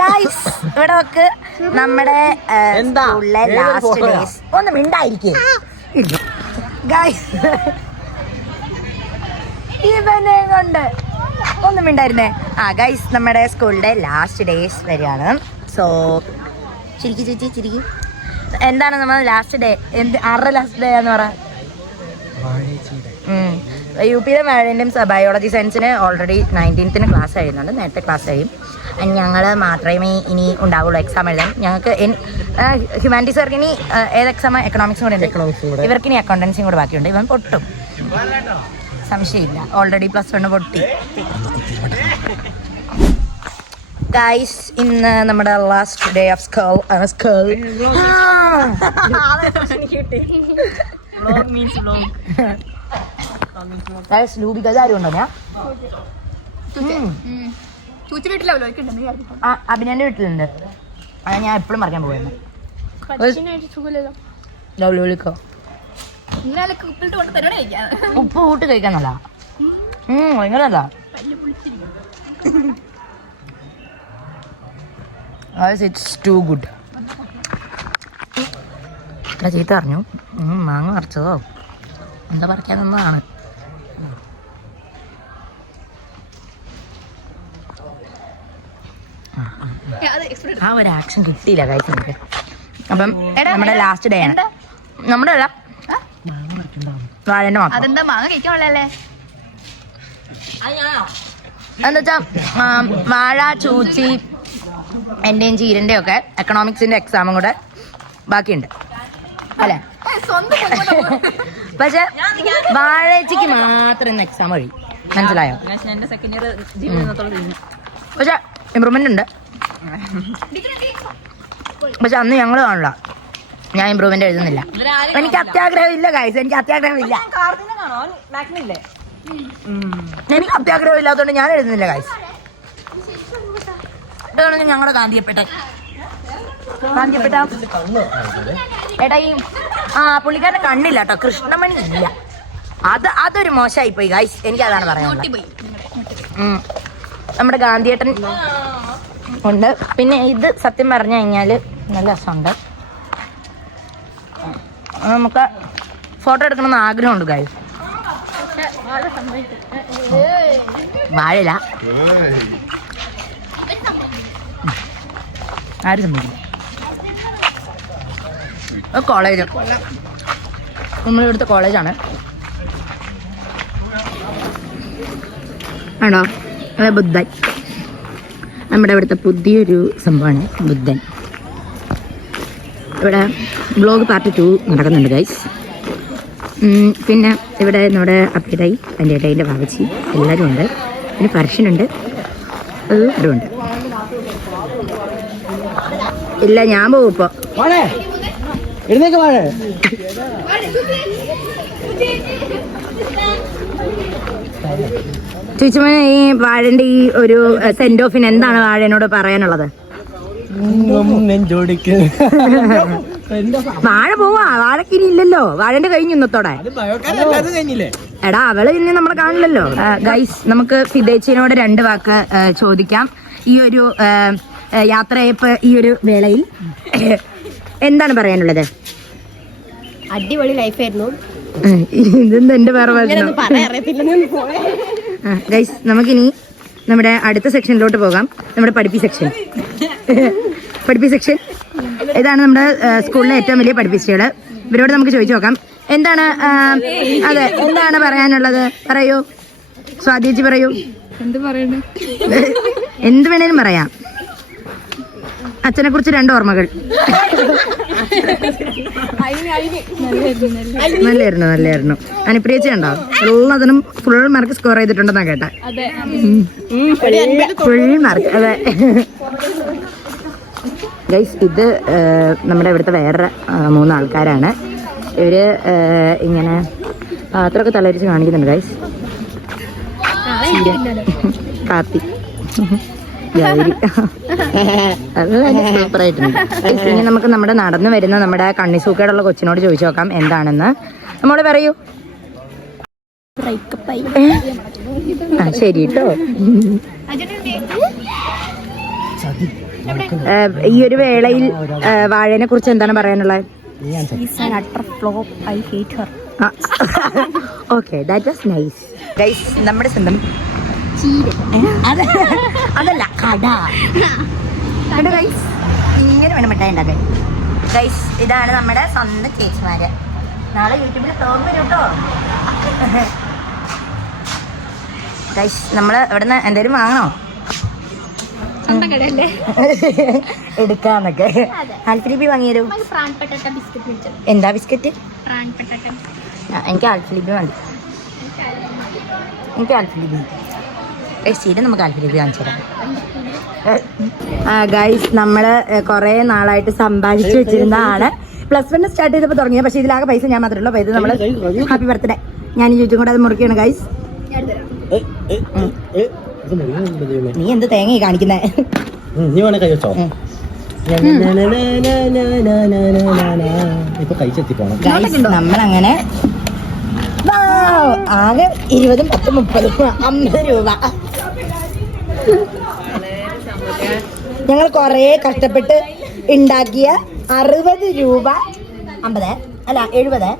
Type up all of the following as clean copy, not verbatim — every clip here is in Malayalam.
ഗൈസ് ഇവിടെ നോക്ക് നമ്മുടെ സ്കൂളിലെ ലാസ്റ്റ് ഡേയ്സ്. ഒന്ന് മിണ്ടായിരിക്കും ഗൈസ്, ഇവനെ കൊണ്ട് ഒന്നും മിണ്ടായിരുന്നേ. ഗൈസ് നമ്മുടെ സ്കൂളിന്റെ ലാസ്റ്റ് ഡേയ്സ് വരികയാണ്. സോ ചിരിക്കും ചേച്ചി ചിരിക്കും. എന്താണ് നമ്മൾ ലാസ്റ്റ് ഡേ? ആരുടെ ലാസ്റ്റ് ഡേ ആന്ന് പറ? യു പിയിലെ വാഴേൻ്റെയും ബയോളജി സയൻസിന് ഓൾറെഡി 19th ക്ലാസ് കഴിയുന്നുണ്ട്. നേരത്തെ ക്ലാസ് കഴിയും. ഞങ്ങൾ മാത്രമേ ഇനി ഉണ്ടാവുള്ളൂ എക്സാം എഴുതാൻ. ഞങ്ങൾക്ക് ഹ്യൂമാനിറ്റീസുകാർക്ക് ഇനി ഏത് എക്സാം? എക്കണോമിക്സും കൂടെ ഉണ്ട്. ഇവർക്ക് ഇനി അക്കൗണ്ടൻസിയും കൂടെ ബാക്കിയുണ്ട്. ഇവൻ പൊട്ടും, സംശയമില്ല. ഓൾറെഡി +1 പൊട്ടി. ഗൈസ് ഇന്ന് നമ്മുടെ ലാസ്റ്റ് ഡേ ഓഫ് സ്കൂൾ. അഭിനയന്റെ വീട്ടിലുണ്ട്. അത് ഞാൻ എപ്പോഴും പറയാൻ പോകുന്നു. ഉപ്പ് കൂട്ട് കഴിക്കാന്നല്ല, ഭയങ്കരല്ല. It's too good. ചീത്ത പറഞ്ഞു. മാങ്ങ പറിച്ചതോ എന്താ പറിക്കാൻ നിന്നതാണ്. ആ ഒരു ആക്ഷൻ കിട്ടിയില്ല കഴിച്ചിട്ട്. അപ്പം നമ്മുടെ ലാസ്റ്റ് ഡേ ആണ്. നമ്മുടെ അല്ല, വാഴന്റെ മാത്രം. എന്താ വെച്ചാ വാഴ, ചൂച്ചി, എന്റെയും ചീരന്റെ ഒക്കെ എക്കണോമിക്സിന്റെ എക്സാമും കൂടെ ബാക്കിയുണ്ട് അല്ലേ? പക്ഷെ വാഴച്ചിക്ക് മാത്രം ഇന്ന് എക്സാം വഴി, മനസ്സിലായോ? പക്ഷെ ഇമ്പ്രൂവ്മെന്റ് ഉണ്ട്. പക്ഷെ അന്ന് ഞങ്ങൾ കാണില്ല. ഞാൻ ഇമ്പ്രൂവ്മെന്റ് എഴുതുന്നില്ല. എനിക്ക് അത്യാഗ്രഹം ഇല്ല ഗൈസ്, എനിക്ക് അത്യാഗ്രഹം ഇല്ല. എനിക്ക് അത്യാഗ്രഹം ഇല്ലാത്തതുകൊണ്ട് ഞാൻ എഴുതുന്നില്ല ഗൈസ്. ഇതാണ് ഞങ്ങളുടെ കാന്തിയപ്പെട്ട ഏട്ടാ. ഈ പുള്ളിക്കാരന്റെ കണ്ണില്ല കേട്ടോ, കൃഷ്ണമണി ഇല്ല. അതൊരു മോശമായി പോയി ഗൈസ്. എനിക്ക് അതാണ് പറയാനുള്ളത്. നമ്മുടെ ഗാന്ധിയേട്ടൻ ഉണ്ട്. പിന്നെ ഇത് സത്യം പറഞ്ഞു കഴിഞ്ഞാല് നല്ല രസമുണ്ട്. നമുക്ക് ഫോട്ടോ എടുക്കണമെന്ന് ആഗ്രഹമുണ്ട് ഗൈസ്. വാഴയില ആരും സമ്മതിക്കില്ല. കോളേജ്, നമ്മളിവിടുത്തെ കോളേജാണ് ആണോ? ബുദ്ധൻ, നമ്മുടെ ഇവിടുത്തെ പുതിയൊരു സംഭവമാണ് ബുദ്ധൻ. ഇവിടെ വ്ലോഗ് പാർട്ട് 2 നടക്കുന്നുണ്ട് ഗൈസ്. പിന്നെ ഇവിടെ നമ്മുടെ അപ്പിടായി, എൻ്റെ ഏട്ടായിൻ്റെ ഭാവച്ചി എല്ലാവരും ഉണ്ട്. പിന്നെ പർഷനുണ്ട്, അതുണ്ട്. ഇല്ല ഞാൻ പോകും ഇപ്പോൾ. ചേച്ചിമോനെ, ഈ വാഴന്റെ ഈ ഒരു സെന്റ് ഓഫിന് എന്താണ് വാഴനോട് പറയാനുള്ളത്? വാഴ പോവാ, വാഴക്കിനി ഇല്ലല്ലോ. വാഴന്റെ കഴിഞ്ഞു ഇന്നത്തോടെ. എടാ അവള് ഇനി നമ്മളെ കാണില്ലല്ലോ ഗൈസ്. നമുക്ക് ഫിദേച്ചിനോട് 2 വാക്ക് ചോദിക്കാം. ഈ ഒരു യാത്രയപ്പ് ഈ ഒരു വേളയിൽ എന്താണ് പറയാനുള്ളത്? അടിപൊളി ലൈഫായിരുന്നു. ഇതെന്താ എന്റെ വേറെ ഗൈസ്. നമുക്കിനി നമ്മുടെ അടുത്ത സെക്ഷനിലോട്ട് പോകാം. നമ്മുടെ പഠിപ്പി സെക്ഷൻ. ഇതാണ് നമ്മുടെ സ്കൂളിലെ ഏറ്റവും വലിയ പഠിപ്പിച്ചകള്. ഇവരോട് നമുക്ക് ചോദിച്ചു നോക്കാം എന്താണ് അതെ എന്താണ് പറയാനുള്ളത്. പറയൂ സ്വാതിച്ചി, പറയൂ. എന്ത് വേണേലും പറയാം. അച്ഛനെ കുറിച്ച് 2 ഓർമ്മകൾ. നല്ലായിരുന്നു. അനുപ്രിയച്ച ഉണ്ടോ? എല്ലാത്തിനും ഫുൾ മാർക്ക് സ്കോർ ചെയ്തിട്ടുണ്ടെന്നാ കേട്ടെ. Full mark. അതെ ഗൈസ്, ഇത് നമ്മുടെ ഇവിടുത്തെ വേറെ 3 ആൾക്കാരാണ്. ഇവര് ഇങ്ങനെ പാത്രമൊക്കെ തലരിച്ച് കാണിക്കുന്നുണ്ട് ഗൈസ്. കാപ്പി സൂപ്പറായിട്ടുണ്ട്. ഇനി നമുക്ക് നമ്മുടെ നടന്നു വരുന്ന നമ്മുടെ കണ്ണിസൂക്കേടുള്ള കൊച്ചിനോട് ചോദിച്ചു നോക്കാം എന്താണെന്ന്. നമ്മള് പറയൂ. ശരി കേട്ടോ. ഈ ഒരു വേളയിൽ വാഴനെ കുറിച്ച് എന്താണ് പറയാനുള്ളത്? Okay, that was nice guys. നമ്മുടെ സ്വന്തം അതല്ല കട ഗൈസ്. ഇങ്ങനെ വേണം മിഠായി ഉണ്ടാക്കാൻ ഗൈസ്. ഇതാണ് നമ്മുടെ സ്വന്തം ചേച്ചിമാര്. നാളെ യൂട്യൂബിൽ ടോപ്പ് വരും കേട്ടോ ഗൈസ്. നമ്മള് ഇവിടുന്ന് എന്തേലും വാങ്ങണോ? എടുക്കാന്നൊക്കെ. ആൽഫിലിബി വാങ്ങിയാലോ? എന്താ ബിസ്ക്കറ്റ്? എനിക്ക് ആൽഫിലിബി മതി. എനിക്ക് ആൽഫിലിബി ശരി. നമുക്ക് ആൽഫിലിബി കാണിച്ചു തരാം ഗൈസ്. നമ്മള് കുറെ നാളായിട്ട് സമ്പാദിച്ചു വെച്ചിരുന്ന ആണ്. +1 സ്റ്റാർട്ട് ചെയ്തപ്പോൾ തുടങ്ങിയ. പക്ഷെ ഇതിലാകെ പൈസ ഞാൻ മാത്രമേ ഉള്ളൂ. ഇത് നമ്മള് ഹാപ്പി ബർത്ത്ഡേ ഞാൻ ചുറ്റും കൂടെ അത് മുറിക്കുകയാണ് ഗൈസ്. നീ എന്ത് തേങ്ങ കാണിക്കുന്നേ? നമ്മളങ്ങനെ ആകെ 20, 10, 30, 50 രൂപ. ഞങ്ങൾ കൊറേ കഷ്ടപ്പെട്ട് ഉണ്ടാക്കിയ 60 രൂപ 50 അല്ല 70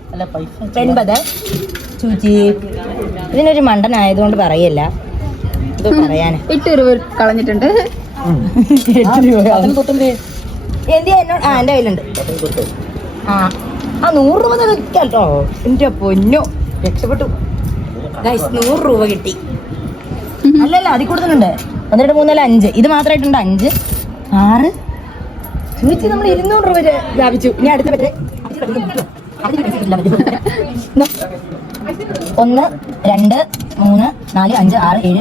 80 ചൂച്ചി. ഇതിനൊരു മണ്ടനായതുകൊണ്ട് പറയല്ല, ഇത് പറയാന് 8 രൂപ കളഞ്ഞിട്ടുണ്ട്. 8 രൂപ എന്ത് എന്നോട് എന്റെ കയ്യിലുണ്ട്. 100 രൂപ വെക്കാട്ടോ. എന്റെ പൊന്നോ, രക്ഷപ്പെട്ടു ഗൈസ്. 100 രൂപ കിട്ടി. അല്ലല്ല, അതിൽ കൂടുതലുണ്ട്. 1, 2, 3, 4, 5. ഇത് മാത്രമായിട്ടുണ്ട് 5, 6. ചോദിച്ചു നമ്മൾ 200 രൂപ ലാഭിച്ചു. ഇനി അടുത്ത പറ്റേ 1, 2, 3, 4, 5, 6, 7, 8,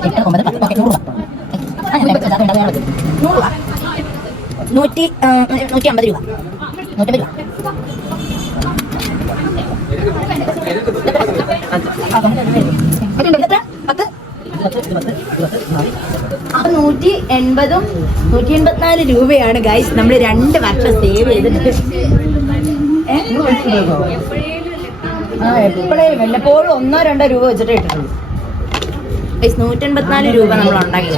9, 10. ഓക്കെ, 100 രൂപ. 150 രൂപ. 150 രൂപ. എത്ര? 180 184 രൂപയാണ് ഗൈസ്. നമ്മൾ 2 വർഷം സേവ് ചെയ്തിട്ട് എപ്പോഴേലും വല്ലപ്പോഴും 1, 2 രൂപ വെച്ചിട്ട് ഇട്ടിട്ടുള്ളൂ. 184 രൂപ നമ്മൾ ഉണ്ടാക്കി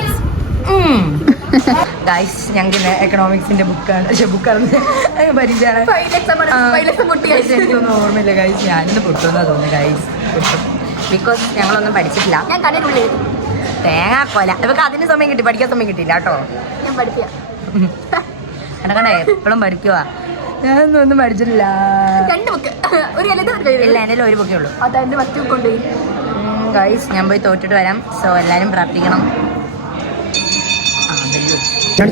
ഗൈസ്. ഞങ്ങൾക്ക് എക്കണോമിക്സിന്റെ ബുക്കാണ്. പരിചയമാണ്. എനിക്കൊന്നും ഓർമ്മയില്ല ഗൈസ്. ഞാനിന്ന് പൊട്ടുമെന്നാ തോന്നുന്നു ഗൈസ്. ബിക്കോസ് ഞങ്ങളൊന്നും പഠിച്ചിട്ടില്ല. ഞാൻ കണ്ടിട്ടുള്ളൂ തേങ്ങാക്കൊല. ഇവർക്ക് അതിന് സമയം കിട്ടി, പഠിക്കാൻ സമയം കിട്ടിയില്ല കേട്ടോ. ഞാൻ പഠിക്കുക കണ്ടേ എപ്പോഴും പഠിക്കുക. ഞാനൊന്നും ഒന്നും പഠിച്ചിട്ടില്ല. 2 ബുക്ക് ഇല്ല, എൻ്റെ ഒരു ബുക്കേ ഉള്ളൂ. അതെൻ്റെ മറ്റു കൊണ്ടുപോയി ഗൈസ്. ഞാൻ പോയി തോറ്റിട്ട് വരാം. സോ എല്ലാവരും പ്രാർത്ഥിക്കണം.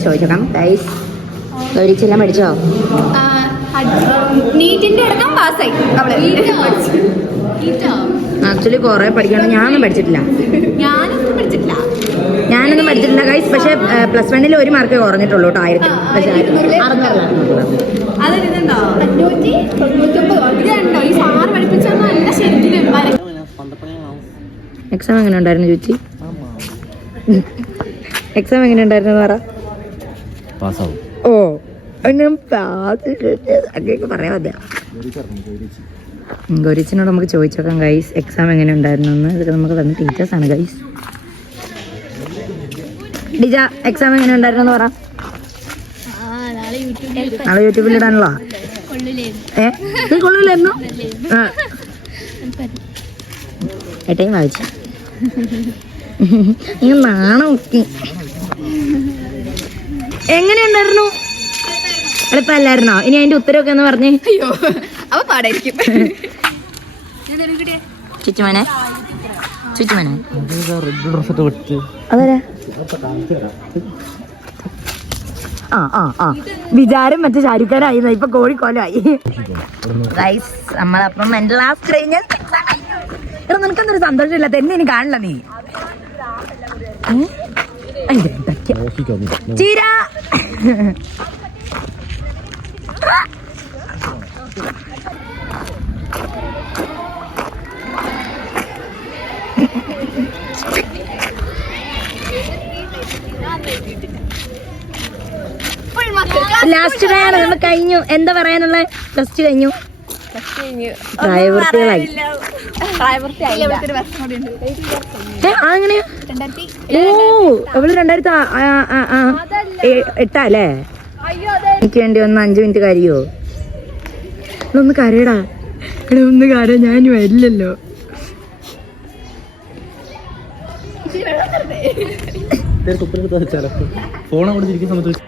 ചോദിച്ചോക്കാം ഗൈസ്. ഗൗരിച്ചെല്ലാം പഠിച്ചോ? നീറ്റിന്റെ അടക്കം പാസ്സായി. ആക്ച്വലി കുറെ പഠിക്കണം. ഞാനൊന്നും പഠിച്ചിട്ടില്ല ഗൈസ്. പക്ഷെ +1 1 മാർക്ക് കുറഞ്ഞിട്ടുള്ളൂ കേട്ടോ. 1000 പക്ഷേ 699. എക്സാം എങ്ങനെ ഉണ്ടായിരുന്നു ചേച്ചി? എക്സാം എങ്ങനെ ഉണ്ടായിരുന്നു പറ. ഓ അങ്ങനെയൊക്കെ പറയാൻ മതിയാ. ഗൗരിച്ചിനോട് നമുക്ക് ചോദിച്ചോക്കാം ഗൈസ്, എക്സാം എങ്ങനെ ഉണ്ടായിരുന്നു എന്ന്. ഇതൊക്കെ നമുക്ക് തന്ന ടീച്ചേഴ്സാണ് ഗൈസ്. ഡിജ, എക്സാം എങ്ങനെ ഉണ്ടായിരുന്നു പറ. നാളെ യൂട്യൂബിൽ ഇടാനുള്ള നീ കൊള്ളില്ലായിരുന്നു. ഏട്ടയും വായിച്ചു. നാണം ഒക്കെ എങ്ങനെയുണ്ടായിരുന്നു? എളുപ്പമല്ലായിരുന്നോ? ഇനി അതിന്റെ ഉത്തരവൊക്കെ ഒന്ന് പറഞ്ഞേ. അയ്യോ അവ പാടായിരിക്കും. ചുറ്റുമനെ അതല്ലേ വിചാരം മറ്റേ ഷാരൂഖ് ഖാനായി. ഇപ്പൊ കോഴിക്കോലായി ഗൈസ്. നമ്മളപ്പം എന്റെ ലാസ്റ്റ് കഴിഞ്ഞ നിനക്കെന്തൊരു സന്തോഷമില്ല. തന്നെ ഇനി കാണില്ല നീ. ചീര ലാസ്റ്റ് ഡേയാണ് നമ്മൾ കഴിഞ്ഞു. എന്താ പറയാനുള്ള? ടെസ്റ്റ് കഴിഞ്ഞു. പ്രായപൂർത്തികളായി. അങ്ങനെയാ? ഓ അവള് 2000 8 എനിക്ക് വേണ്ടി ഒന്ന് 5 മിനിറ്റ് കരയോ? ഒന്ന് കരയടാ, എടാ ഒന്ന് കര, ഞാൻ വരില്ലല്ലോ. ഫോൺ അവിടെ ഇരിക്കുന്ന സമയത്ത്